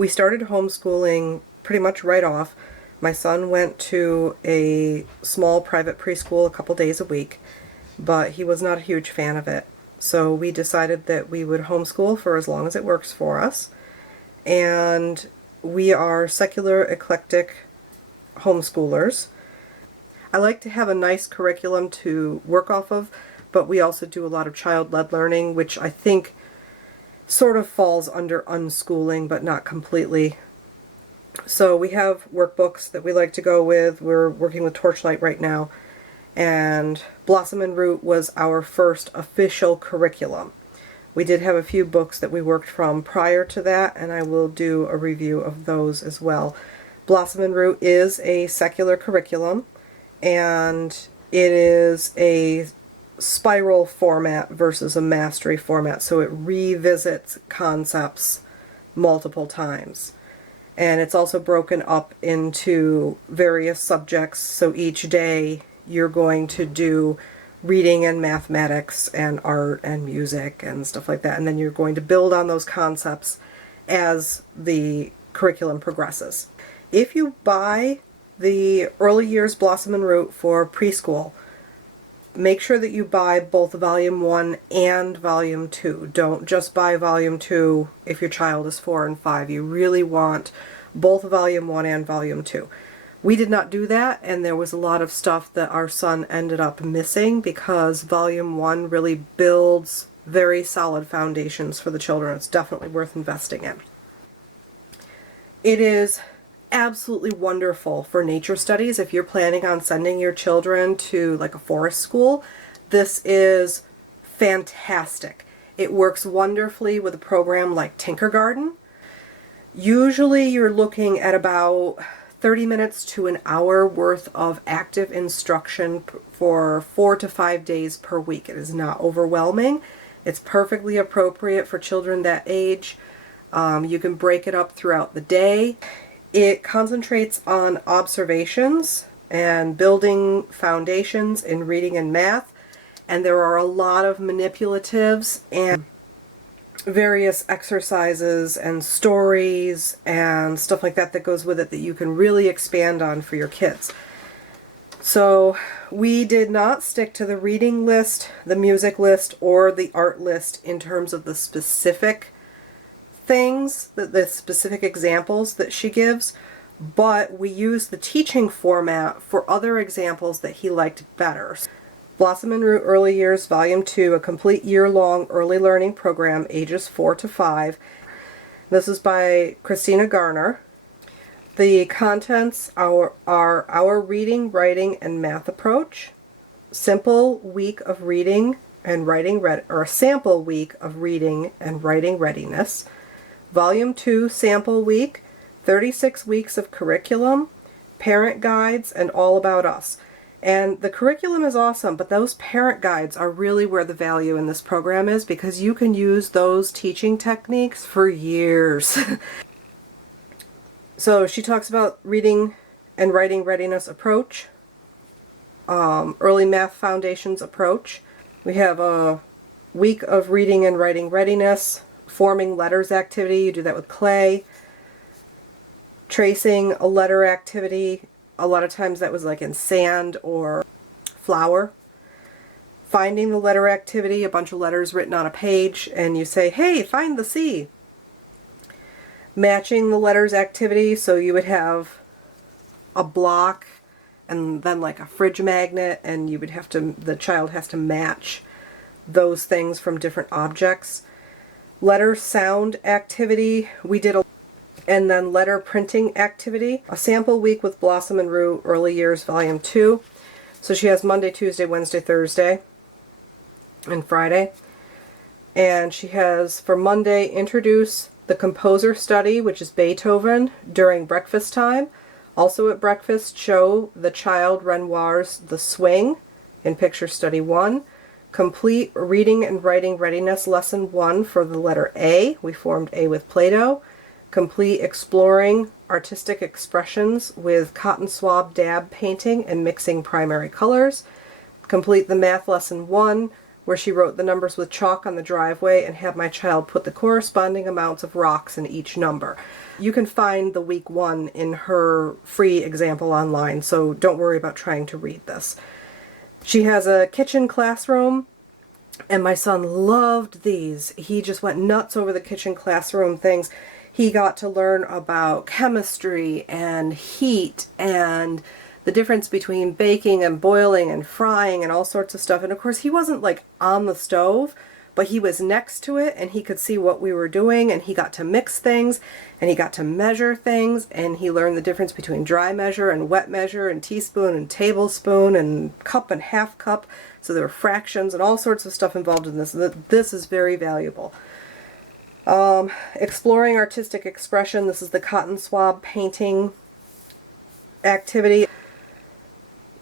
We started homeschooling pretty much right off. My son went to a small private preschool a couple days a week, but he was not a huge fan of it. So we decided that we would homeschool for as long as it works for us. And we are secular, eclectic homeschoolers. I like to have a nice curriculum to work off of, but we also do a lot of child-led learning, which I think sort of falls under unschooling, but not completely. So we have workbooks that we like to go with. We're working with Torchlight right now, and Blossom and Root was our first official curriculum. We did have a few books that we worked from prior to that, and I will do a review of those as well. Blossom and Root is a secular curriculum, and it is a spiral format versus a mastery format, so it revisits concepts multiple times. And it's also broken up into various subjects, so each day you're going to do reading and mathematics and art and music and stuff like that, and then you're going to build on those concepts as the curriculum progresses. If you buy the Early Years Blossom and Root for preschool, make sure that you buy both Volume 1 and Volume 2. Don't just buy Volume 2 if your child is 4 and 5. You really want both Volume 1 and Volume 2. We did not do that, and there was a lot of stuff that our son ended up missing because Volume 1 really builds very solid foundations for the children. It's definitely worth investing in. It is absolutely wonderful for nature studies. If you're planning on sending your children to like a forest school, this is fantastic. It works wonderfully with a program like Tinkergarten. Usually you're looking at about 30 minutes to an hour worth of active instruction for 4 to 5 days per week. It is not overwhelming. It's perfectly appropriate for children that age. You can break it up throughout the day. It concentrates on observations and building foundations in reading and math, and there are a lot of manipulatives and various exercises and stories and stuff like that that goes with it that you can really expand on for your kids. So we did not stick to the reading list, the music list, or the art list in terms of the specific things, the specific examples that she gives, but we use the teaching format for other examples that he liked better. Blossom and Root Early Years Volume 2, a complete year-long early learning program, ages 4 to 5. This is by Christina Garner. The contents are our reading, writing, and math approach, simple week of reading and writing, or a sample week of reading and writing readiness, Volume 2 sample week, 36 weeks of curriculum, parent guides, and all about us. And the curriculum is awesome, but those parent guides are really where the value in this program is, because you can use those teaching techniques for years. So she talks about reading and writing readiness approach, early math foundations approach. We have a week of reading and writing readiness, forming letters activity, you do that with clay, tracing a letter activity, a lot of times that was like in sand or flour, finding the letter activity, a bunch of letters written on a page, and you say, hey, find the C. Matching the letters activity, so you would have a block and then like a fridge magnet, and you would have to, the child has to match those things from different objects. Letter sound activity, we did a, and then letter printing activity. A sample week with Blossom and Root Early Years Volume 2. So she has Monday, Tuesday, Wednesday, Thursday, and Friday. And she has, for Monday, introduce the composer study, which is Beethoven, during breakfast time. Also at breakfast, show the child Renoir's The Swing in Picture Study 1. Complete reading and writing readiness lesson 1 for the letter A. We formed A with Play-Doh. Complete exploring artistic expressions with cotton swab dab painting and mixing primary colors. Complete the math lesson 1 where she wrote the numbers with chalk on the driveway and had my child put the corresponding amounts of rocks in each number. You can find the week 1 in her free example online, so don't worry about trying to read this. She has a kitchen classroom, and my son loved these. He just went nuts over the kitchen classroom things. He got to learn about chemistry and heat and the difference between baking and boiling and frying and all sorts of stuff. And of course, he wasn't like on the stove, but he was next to it and he could see what we were doing, and he got to mix things and he got to measure things, and he learned the difference between dry measure and wet measure and teaspoon and tablespoon and cup and half cup. So there were fractions and all sorts of stuff involved in this. This is very valuable. Exploring artistic expression. This is the cotton swab painting activity.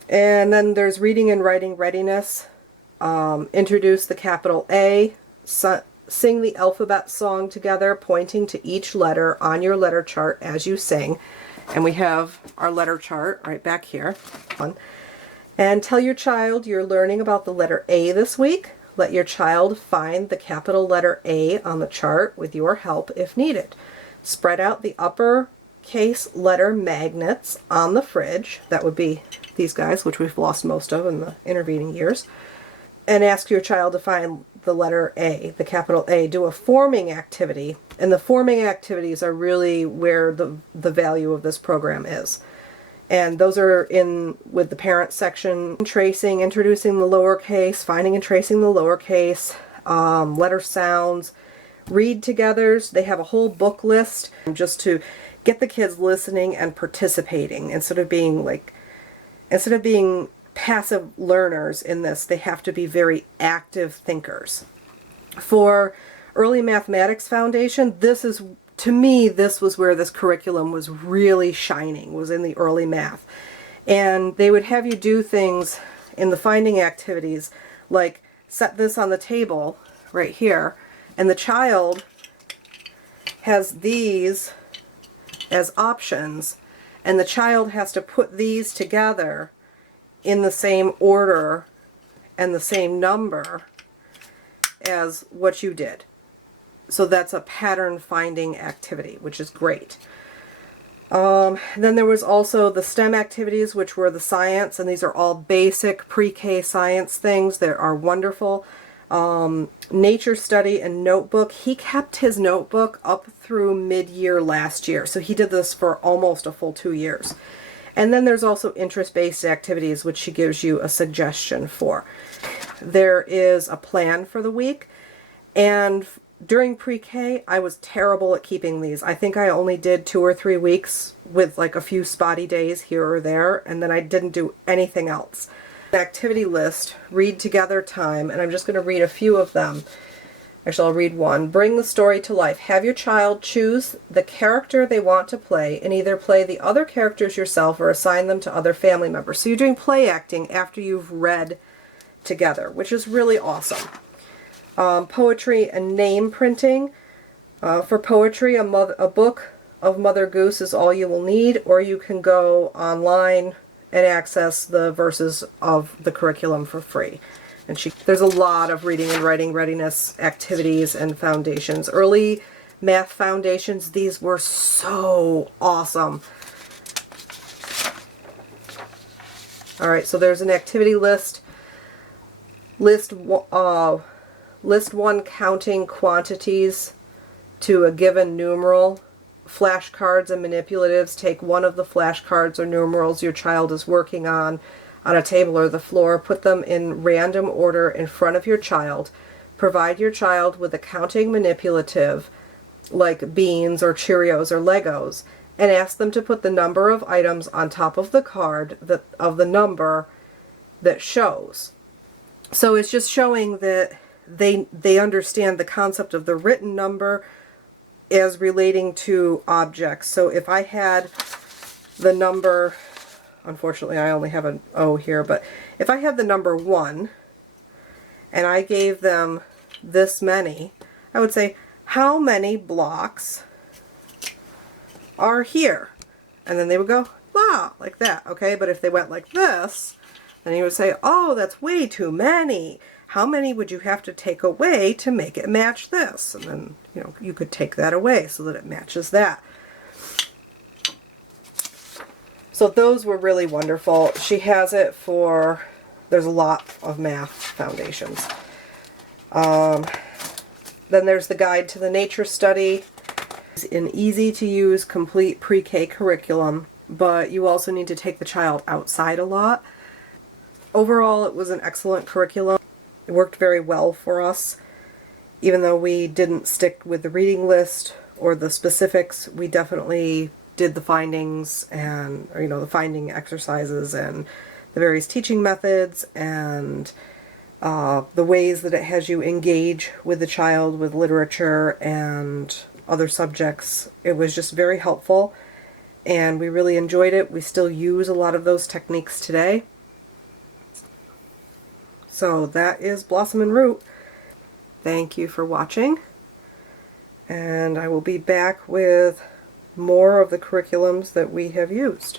And then there's reading and writing readiness. Introduce the capital A. Sing the alphabet song together, pointing to each letter on your letter chart as you sing. And we have our letter chart right back here. And tell your child you're learning about the letter A this week. Let your child find the capital letter A on the chart with your help if needed. Spread out the uppercase letter magnets on the fridge. That would be these guys, which we've lost most of in the intervening years. And ask your child to find the letter A, the capital A. Do a forming activity. And the forming activities are really where the value of this program is. And those are in with the parent section. Tracing, introducing the lowercase, finding and tracing the lowercase, letter sounds, read togethers. They have a whole book list just to get the kids listening and participating instead of being passive learners in this. They have to be very active thinkers. For early mathematics foundation, to me, this was where this curriculum was really shining, was in the early math. And they would have you do things in the finding activities, like set this on the table right here, and the child has these as options, and the child has to put these together in the same order and the same number as what you did. So that's a pattern finding activity, which is great. Then there was also the STEM activities, which were the science, and these are all basic pre-K science things that are wonderful. Nature study and notebook. He kept his notebook up through mid-year last year, so he did this for almost a full 2 years. And then there's also interest-based activities, which she gives you a suggestion for. There is a plan for the week, and during pre-K, I was terrible at keeping these. I think I only did 2 or 3 weeks with like a few spotty days here or there, and then I didn't do anything else. Activity list, read together time, and I'm just going to read a few of them. Actually, I'll read one. Bring the story to life. Have your child choose the character they want to play and either play the other characters yourself or assign them to other family members. So you're doing play acting after you've read together, which is really awesome. Poetry and name printing. For poetry, a book of Mother Goose is all you will need, or you can go online and access the verses of the curriculum for free. And there's a lot of reading and writing readiness activities and foundations. Early math foundations, these were so awesome. All right, so there's an activity list. List 1 counting quantities to a given numeral. Flashcards and manipulatives. Take one of the flashcards or numerals your child is working on a table or the floor. Put them in random order in front of your child. Provide your child with a counting manipulative like beans or Cheerios or Legos, and ask them to put the number of items on top of the card of the number that shows. So it's just showing that they understand the concept of the written number as relating to objects. So if I had the number, unfortunately I only have an O here, but if I had the number 1 and I gave them this many, I would say, how many blocks are here? And then they would go, wow, like that, okay? But if they went like this, then you would say, oh, that's way too many. how many would you have to take away to make it match this? And then, you know, you could take that away so that it matches that. So those were really wonderful. She has it for, there's a lot of math foundations. Then there's the Guide to the Nature Study. It's an easy to use, complete pre-K curriculum, but you also need to take the child outside a lot. Overall, it was an excellent curriculum. It worked very well for us. Even though we didn't stick with the reading list or the specifics, we definitely did the findings and, or, you know, the finding exercises and the various teaching methods and the ways that it has you engage with the child with literature and other subjects. It was just very helpful and we really enjoyed it. We still use a lot of those techniques today. So that is Blossom and Root. Thank you for watching, and I will be back with more of the curriculums that we have used.